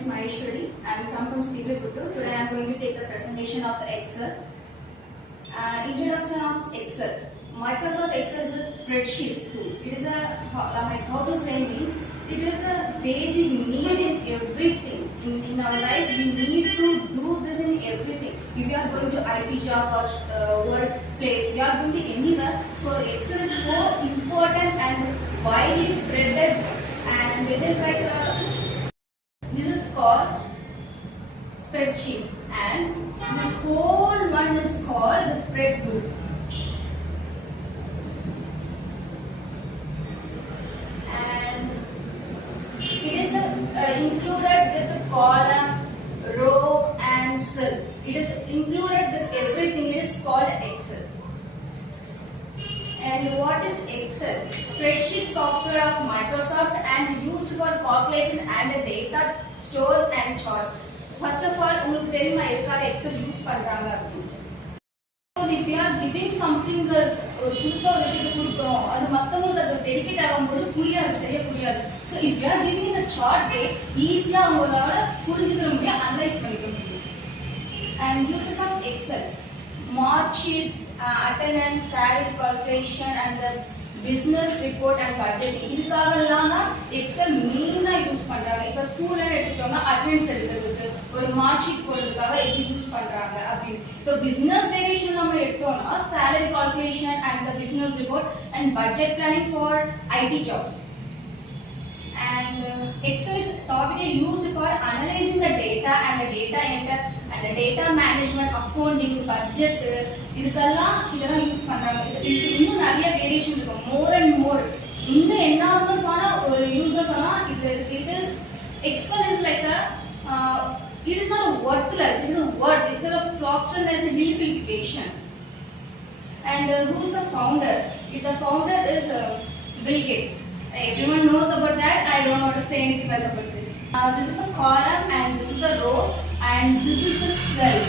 is Maheshwari. I am from Srivilliputtur. Today I am going to take the presentation of the Excel. Introduction of Excel. Microsoft Excel is a spreadsheet tool. It is how to say means it is a basic need in everything. In our life, we need to do this in everything. If you are going to IT job or workplace, you are going to anywhere. So Excel is so important and widely spreaded, and it is like this is called spreadsheet, and this whole one is called the spread book. And it is included with the column, row and cell. It is included with everything. It is called Excel. And what is Excel? Spreadsheet software of Microsoft and used for calculation and data stores and charts. First of all, உங்களுக்கு தெரியுமா எதுக்காக Excel use பண்றாங்க அப்படின்னு? If you are giving something else, புதுசா ஒரு விஷயத்தை கொடுக்கிறோம், அது மத்தவங்களுக்கு அது டெடிகேட் ஆகும்போது புரியாது, சரியா புரியாது. So if you are giving the chart way, ஈஸியா அவங்களால புரிஞ்சுக்கிற முடியும், அனலைஸ் பண்ணிக்க முடியும். And uses of Excel: mark sheet, attendance, salary calculation, and the business report and budgeting. இதுக்காகலாம் தான் எக்ஸல் மெயினா யூஸ் பண்றாங்க. இப்ப ஸ்கூல்ல எடுத்துட்டோம்னா அட்டெண்டன்ஸ் எடுக்கிறதுக்கு, ஒரு மார்க் ஷீட் போடுறதுக்காக இது யூஸ் பண்றாங்க அப்படின்னு. இப்போ பிசினஸ் வேரியேஷன் நம்ம எடுத்தோம்னா salary calculation and the business report and budget planning for IT jobs. And Excel is topically used for analyzing the data and the data enter and the data management, accounting, budget. இதெல்லாம் use பண்றாங்க. இது இன்னும் நிறைய variation இருக்கும். more and more இன்னும் என்னாமஸான ஒரு users எல்லாம் இது it is Excel is like a it is not a worthless, it is a word. It's a function as a unification. And who is the founder? The founder is Bill Gates. Everyone knows about that. I don't want to say anything else about this. This is a column and this is a row and this is the cell.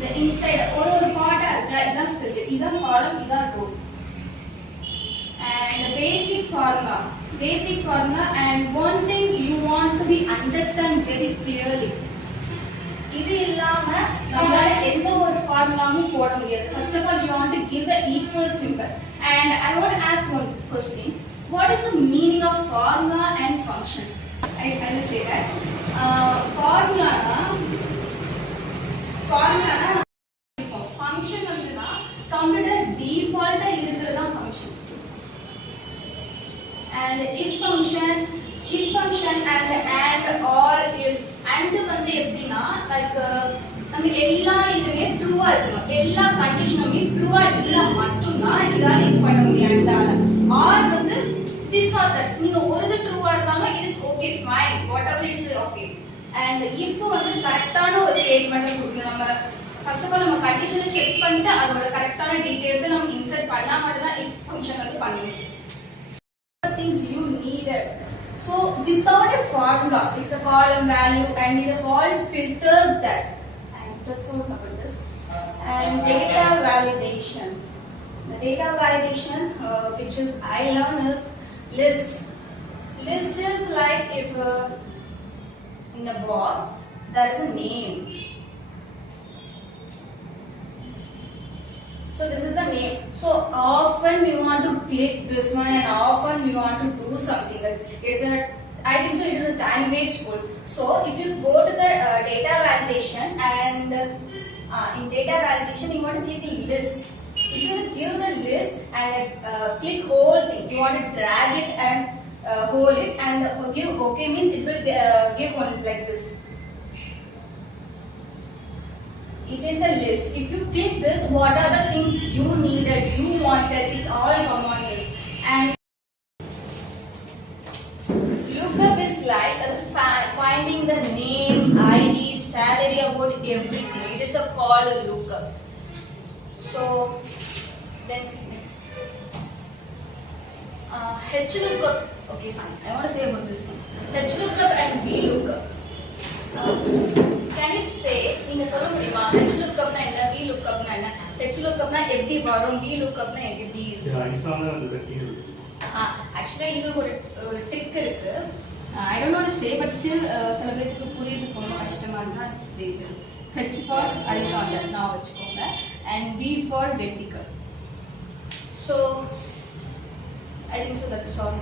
The inside ஒரு part இதான் cell, இதான் column, இதான் row. And the basic formula, and one thing you want to be understand very clearly. இது இல்லாம நம்மளால எந்த ஒரு ஃபார்முலாவும் போட முடியாது. First of all, you want to give the equal symbol. And I want to ask one question. What is the meaning of formula and function? I will say that. Formula function வந்துனா computer டிஃபால்ட்டா இருக்குறதா function. And if function and or if and வந்து எப்படினா like நம்ம எல்லா இதுமே ட்ரூவா இருக்கணும். எல்லா கண்டிஷனுமே ட்ரூவா இருந்தா மட்டும் தான் இதால இது பண்ண முடியும். or வந்து this or that நீங்க ஒரு இது ட்ரூவா இருந்தாங்க it is okay fine whatever it is okay. and if வந்து கரெக்ட்டான ஒரு ஸ்டேட்மென்ட் கொடுக்கணும். நம்ம first of all நம்ம கண்டிஷனை செக் பண்ணிட்டு அதோட கரெக்ட்டான டீடைல்ஸ் நம்ம இன்சர்ட் பண்ணா மட்டும் தான் if ஃபங்க்ஷன் வந்து பண்ணணும். things you needed. So without a formula, it's a column value and it all filters that. And that's all about this. And data validation. The data validation, which is I learn is list. List is like if in a box there is a name. So this is the name. So often we want to click this one and often we want to do something else. I think so it is a time wasteful. So if you go to the data validation and in data validation you want to click list. If you give the list and click whole thing, you want to drag it and hold it and give OK means it will give one like this. It is a list. If you click this, what are the things you needed, you wanted, it's all come on this. And lookup is like finding the name, ID, salary, about everything. It is a called lookup. So then next HLOOKUP. Okay fine, I want to say about this one. HLOOKUP and VLOOKUP. Can you say நீங்க சொல்ல முடியுமா HLOOKUP னா என்ன, VLOOKUP னா என்ன? HLOOKUP னா எப்படி வரும், VLOOKUP னா எப்படி இருக்கும்? actually இது ஒரு ட்ரிக் இருக்கு. I don't know what to say, but still சில பேருக்கு புரியுது ரொம்ப கஷ்டமா இருந்தா they will. H for horizontal now வச்சுக்கோங்க and V for vertical. So I think so that's all.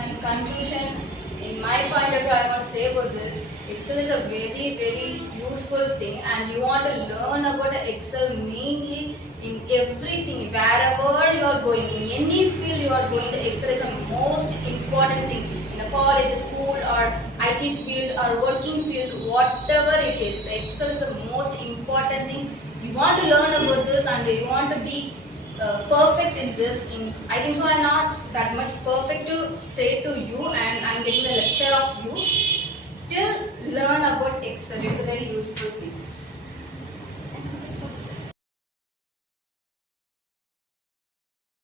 And conclusion, in my point of view, I want to say about this, Excel is a very useful thing, and you want to learn about Excel mainly in everything, wherever you are going, in any field you are going, the Excel is the most important thing. In a college, school, or IT field, or working field, whatever it is, the Excel is the most important thing. You want to learn about this, and you want to be perfect in this. I think so I'm not that much perfect to say to you, and I'm getting a lecture of you. Still learn about Excel. It's a very useful thing.